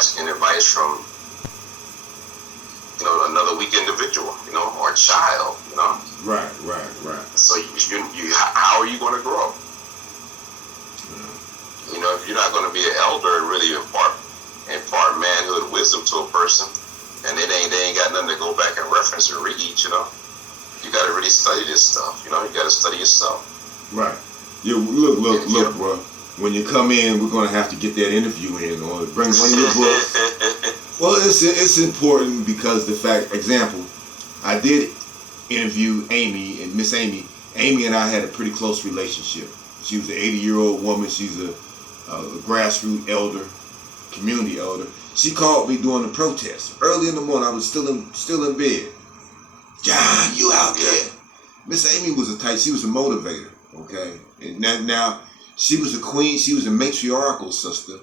asking advice from, another weak individual, or a child, Right. So how are you going to grow? If you're not going to be an elder and really impart manhood wisdom to a person, and they ain't got nothing to go back and reference and read, you got to really study this stuff. You got to study yourself. Right. Yeah. Look, bro. When you come in, we're gonna have to get that interview in, or bring one of your books. Well, it's important because example, I did interview Amy and Miss Amy. Amy and I had a pretty close relationship. She was an 80-year-old woman. She's a grassroots elder, community elder. She called me during the protest. Early in the morning, I was still in bed. John, you out there? Miss Amy was she was a motivator, okay? And now she was a queen. She was a matriarchal sister,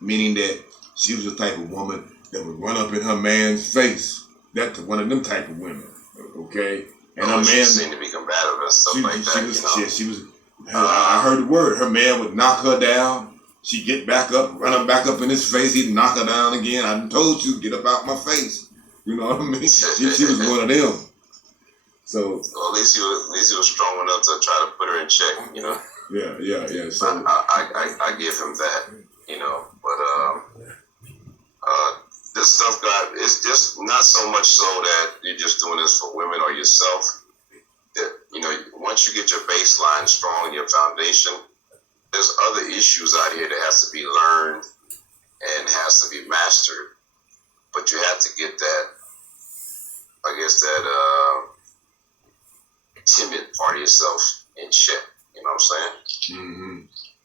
meaning that she was the type of woman that would run up in her man's face. That's one of them type of women, okay? And her man seemed to be combative and stuff like that. Yeah, she was. I heard the word. Her man would knock her down. She'd get back up, run her back up in his face. He'd knock her down again. I told you, get up out my face. You know what I mean? She was one of them. So at least he was strong enough to try to put her in check. Yeah. So I give him that. But this stuff, it's just not so much so that you're just doing this for women or yourself. That once you get your baseline strong and your foundation, there's other issues out here that has to be learned and has to be mastered. But you have to get that, I guess, that timid part of yourself in check. You know what I'm saying? Mm-hmm.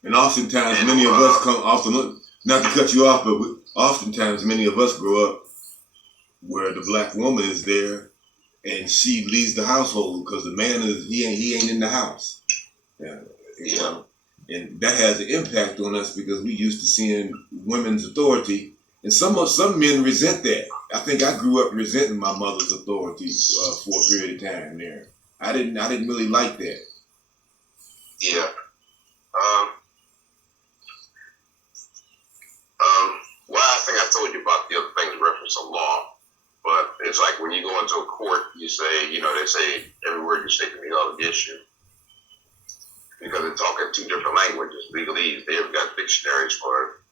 And oftentimes, many of us not to cut you off, but oftentimes many of us grow up where the black woman is there and she leads the household because the man he ain't in the house. Yeah. And that has an impact on us because we used to seeing women's authority, and some men resent that. I think I grew up resenting my mother's authority for a period of time there. I didn't really like that. Yeah. Well, I think I told you about the other things reference to law, but it's like when you go into a court, you say, they say every word you say can be held against you because they're talking two different languages. Legalese, they've got dictionaries for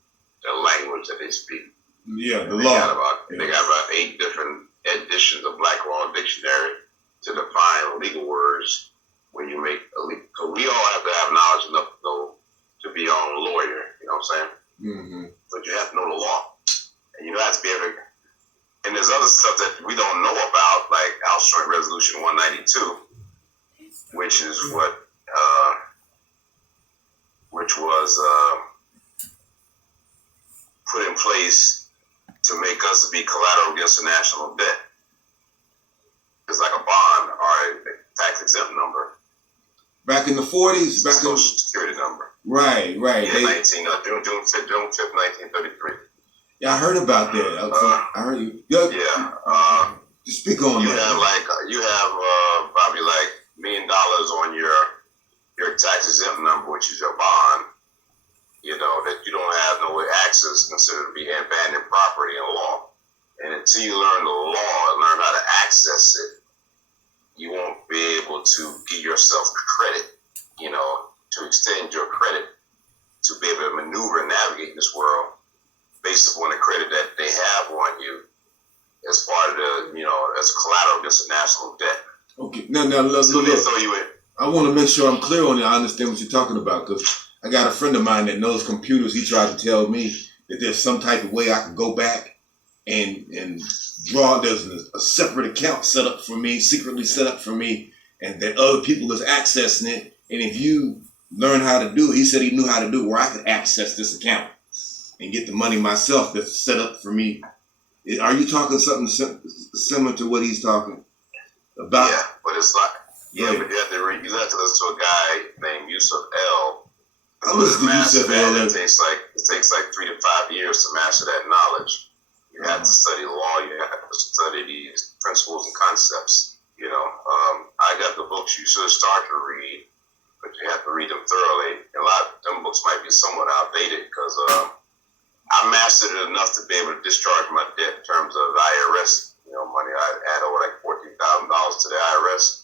the language that they speak. Yeah, the law. They got about 8 different editions of Black Law Dictionary to define legal words when you make a legal. Because we all have to have knowledge enough to be our own lawyer. You know what I'm saying? Mm-hmm. But you have to know the law, and you have to be able to. And there's other stuff that we don't know about, like House Joint Resolution 192, which is which was put in place to make us be collateral against the national debt. It's like a bond or a tax exempt number. Back in the 40s, Social Security number. Right. Yeah, June 5th, 1933. Yeah, I heard about that. I heard you. Yeah. Speak on you that. You have probably like $1 million on your tax exempt number, which is your bond. That you don't have no access, considered to be abandoned property in law. And until you learn the law and learn how to access it, you won't be able to give yourself credit, to extend your credit, to be able to maneuver and navigate this world based upon the credit that they have on you as part of the, as collateral against the national debt. Okay, now look. Throw you in. I want to make sure I'm clear on it. I understand what you're talking about because I got a friend of mine that knows computers. He tried to tell me that there's some type of way I could go back and draw. There's a separate account set up for me, secretly set up for me, and that other people is accessing it. And if you learn how to do it, he said he knew how to do it where I could access this account and get the money myself that's set up for me. Are you talking something similar to what he's talking about? Yeah, but it's like, but you have to listen to a guy named Yusuf L. I listen to Yusuf L. It takes like 3 to 5 years to master that knowledge. You have to study law. You have to study these principles and concepts. I got the books you should start to read, but you have to read them thoroughly. And a lot of them books might be somewhat outdated because I mastered it enough to be able to discharge my debt in terms of IRS, money. I had over like $14,000 to the IRS.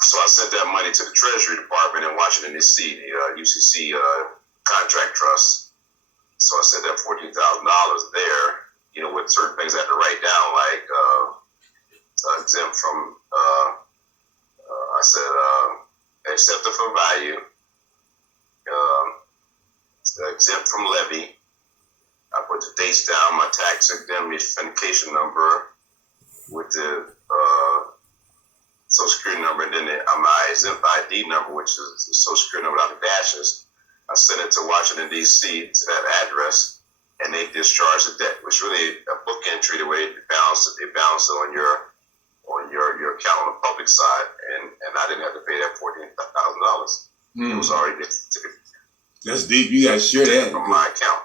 So I sent that money to the Treasury Department in Washington, D.C., the UCC contract trust. So I sent that $14,000 there, with certain things I had to write down, like exempt from, I said, accepted for value, exempt from levy. I put the dates down, my tax identification number with the Social Security number, and then my exempt ID number, which is the Social Security number without the dashes. I sent it to Washington, D.C., to that address, and they discharged the debt, which really a book entry, the way they balance it on your account on the public side, and I didn't have to pay that $14,000. It was already That's deep. You gotta share that from my account.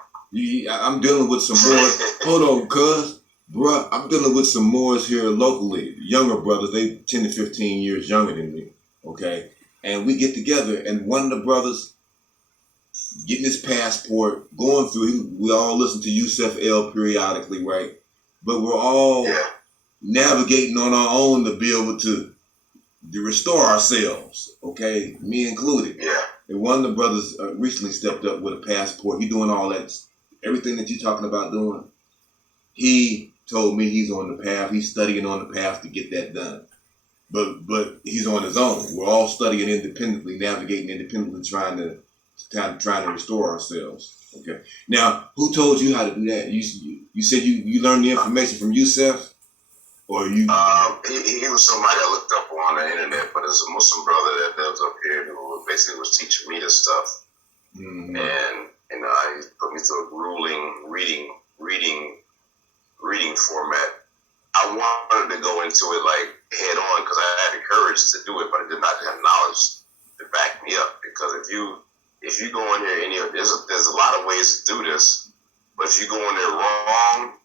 I'm dealing with some more. Hold on, cuz. Bruh, I'm dealing with some Moors here locally, younger brothers. They 10 to 15 years younger than me, okay? And we get together, and one of the brothers getting his passport, going through, we all listen to Yusef L periodically, right? But we're all navigating on our own to be able to restore ourselves, okay? Me included. Yeah. And one of the brothers recently stepped up with a passport. He doing all that, everything that you're talking about doing. He told me he's on the path. He's studying on the path to get that done. But he's on his own. We're all studying independently, navigating independently, trying to restore ourselves. Okay. Now, who told you how to do that? You said you learned the information from Yusef, or you? He was somebody I looked up on the internet, but it's a Muslim brother that lives up here who basically was teaching me this stuff, and he put me through a grueling reading format. I wanted to go into it like head on because I had the courage to do it, but I did not have knowledge to back me up. Because if you go in there, there's a lot of ways to do this, but if you go in there wrong,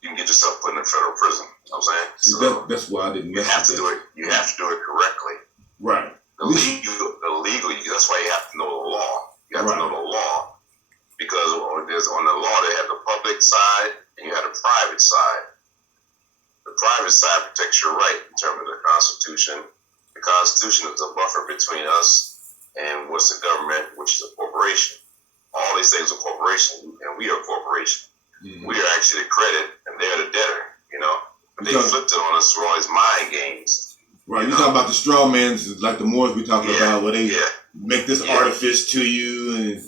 you can get yourself put in a federal prison. You know what I'm saying? So that's why I didn't. You have to do it. You have to do it correctly. Right. The legal. That's why you have to know the law. You have to know the law, because there's on the law they have the public side and you have the private side. The private side protects your right in terms of the Constitution. The Constitution is a buffer between us and what's the government, which is a corporation. All these things are corporation, and we are a corporation. Mm-hmm. We are actually the credit, and they're the debtor. But they flipped it on us through all these mind games. Right, you're talking about the straw mans, like the Moors we talking about, where they make this artifice to you, and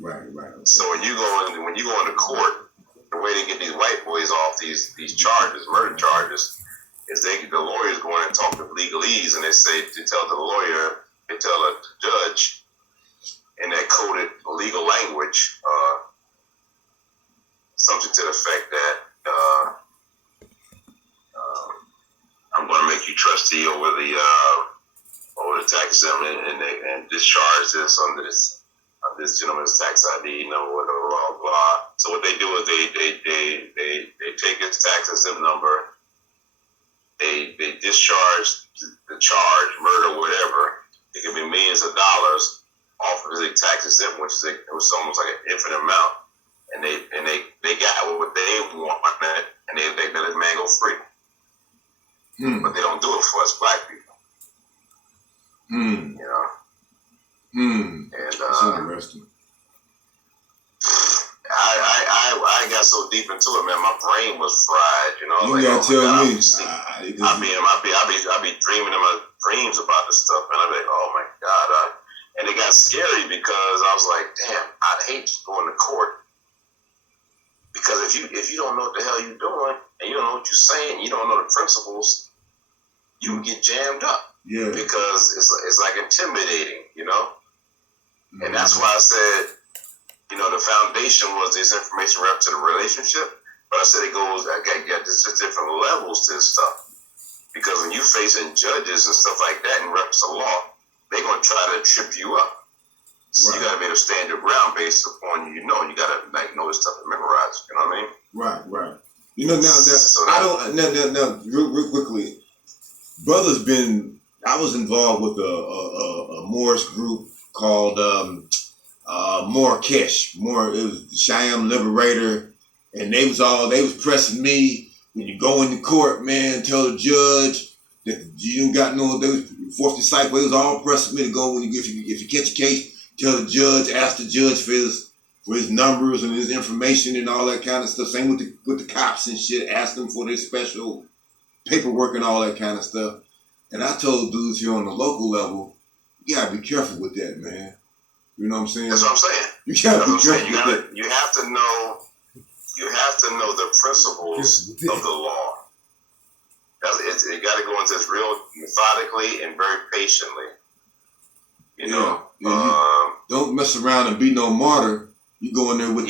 right. Okay. So when you go into court, the way they get these white boys off these charges, murder charges, is the lawyers go in and talk to legalese, and they tell the judge in that coded legal language, something to the effect that I'm going to make you trustee over the tax exempt and discharge this under this gentleman's tax ID number, blah blah. So what they do is they take his tax exempt number, they discharge the charge, murder, whatever. It could be millions of dollars off of his tax exempt, which it was almost like an infinite amount, and they got what they want, and they let this man go free. But they don't do it for us black people. And that's interesting. I got so deep into it, man. My brain was fried. You gotta tell me. I be dreaming in my dreams about this stuff, and I'm like, oh my god. And it got scary because I was like, damn, I'd hate going to court. Because if you don't know what the hell you're doing, and you don't know what you're saying, you don't know the principles, you can get jammed up. Yeah. Because it's like intimidating, And that's why I said, the foundation was this information rep to the relationship, but I said it goes, there's just different levels to this stuff. Because when you facing judges and stuff like that and reps of law, they're going to try to trip you up. So you got to be able to stand your ground based upon, you got to know this stuff and memorize, you know what I mean? Right. Now, real quickly, I was involved with a Morris group called, Marrakesh, it was Cheyenne Liberator, and they was pressing me. When you go into court, man, tell the judge that you don't got no, they was forced disciple. They was all pressing me to go if you catch a case, tell the judge, ask the judge for his numbers and his information and all that kind of stuff. Same with the cops and shit, ask them for their special paperwork and all that kind of stuff. And I told dudes here on the local level, you gotta be careful with that, man. You know what I'm saying? That's what I'm saying. You gotta be careful with that. You have to know the principles of the law. You got to go into this real methodically and very patiently. You know, don't mess around and be no martyr. You go in there with